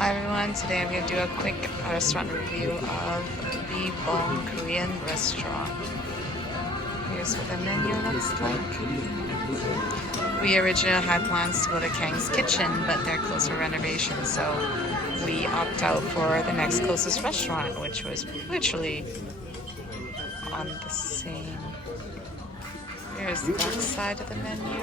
Hi everyone, today I'm going to do a quick restaurant review of BBong Korean Restaurant. Here's what the menu looks like. We originally had plans to go to Kang's Kitchen, but they're closed for renovations, so we opt out for the next closest restaurant, which was literally on the same. Here's the back side of the menu.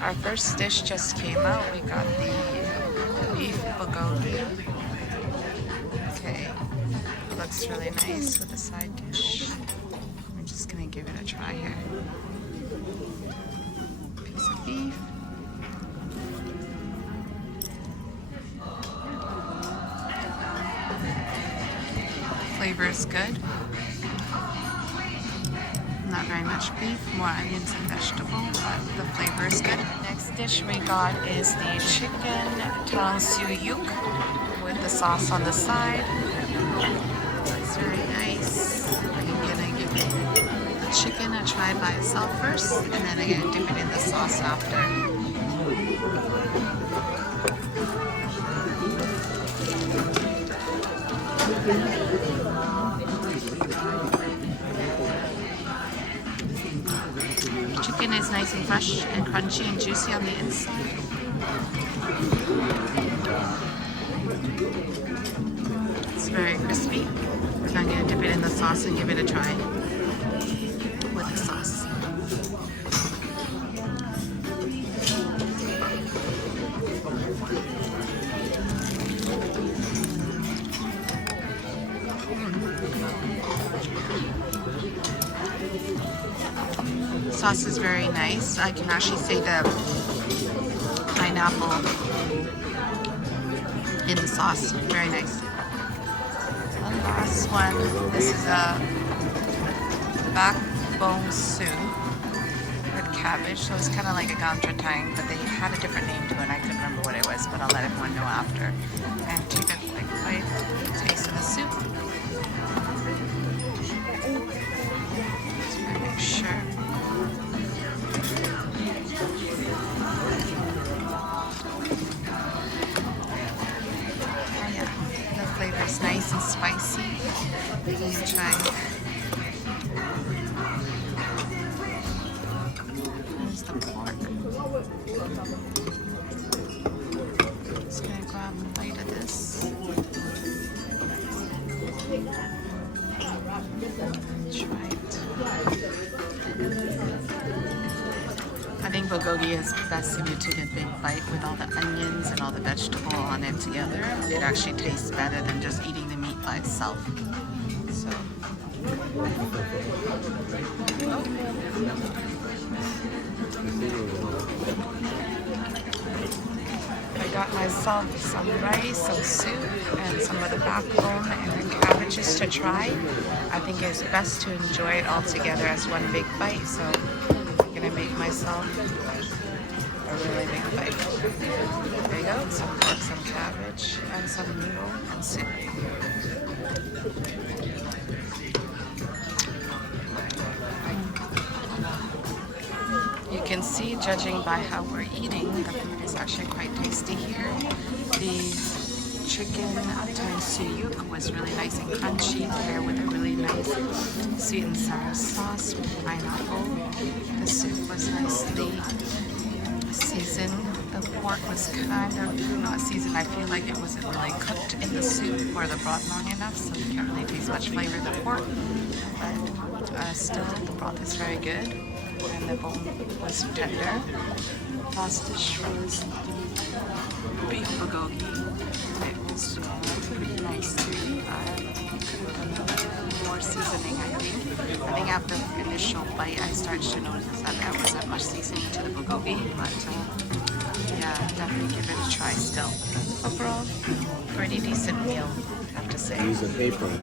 Our first dish just came out. We got the beef bulgogi. Okay, looks really nice with the side dish. We're just gonna give it a try here. Piece of beef. Flavor is good. Not very much beef, more onions and vegetable, but the flavor is good. Next dish we got is the Chicken Tangsuyuk with the sauce on the side. Looks very nice. I'm gonna give the chicken a try by itself first, and then I'm gonna dip it in the sauce after. Chicken is nice and fresh and crunchy and juicy on the inside. It's very crispy. So I'm going to dip it in the sauce and give it a try with the sauce. Sauce is very nice. I can actually say the pineapple in the sauce. Very nice. And last one, this is a BBong soup with cabbage. So it's kind of like a Jjamppong, but they had a different name to it. I couldn't remember what it was, but I'll let everyone know after. And take a quick bite, taste of the soup. Just want to make sure. Flavor is nice and spicy. You can try. Here's the pork. Just gonna grab a bite of this. Try it. I think bulgogi is best suited to the big bite with all the onions and all the vegetable on it together. It actually tastes better than just eating the meat by itself. So, I got myself some rice, some soup, and some of the backbone and the cabbages to try. I think it's best to enjoy it all together as one big bite. So. I'm gonna make myself a really big bite. There you go, some pork, some cabbage, and some noodle and soup. You can see, judging by how we're eating, the food is actually quite tasty here. The Chicken Tangsuyuk was really nice and crunchy, paired with a really nice sweet and sour sauce with pineapple. The soup was nicely seasoned. The pork was kind of not seasoned. I feel like it wasn't really cooked in the soup or the broth long enough, so you can't really taste much flavor of the pork. But still, the broth is very good, and the bone was tender. Last dish was beef bulgogi. It was pretty nice too. I could have done more seasoning, I think. I think after the initial bite, I started to notice that there wasn't much seasoning to the bulgogi, but yeah, definitely give it a try still. Overall, pretty decent meal, I have to say. Use a paper.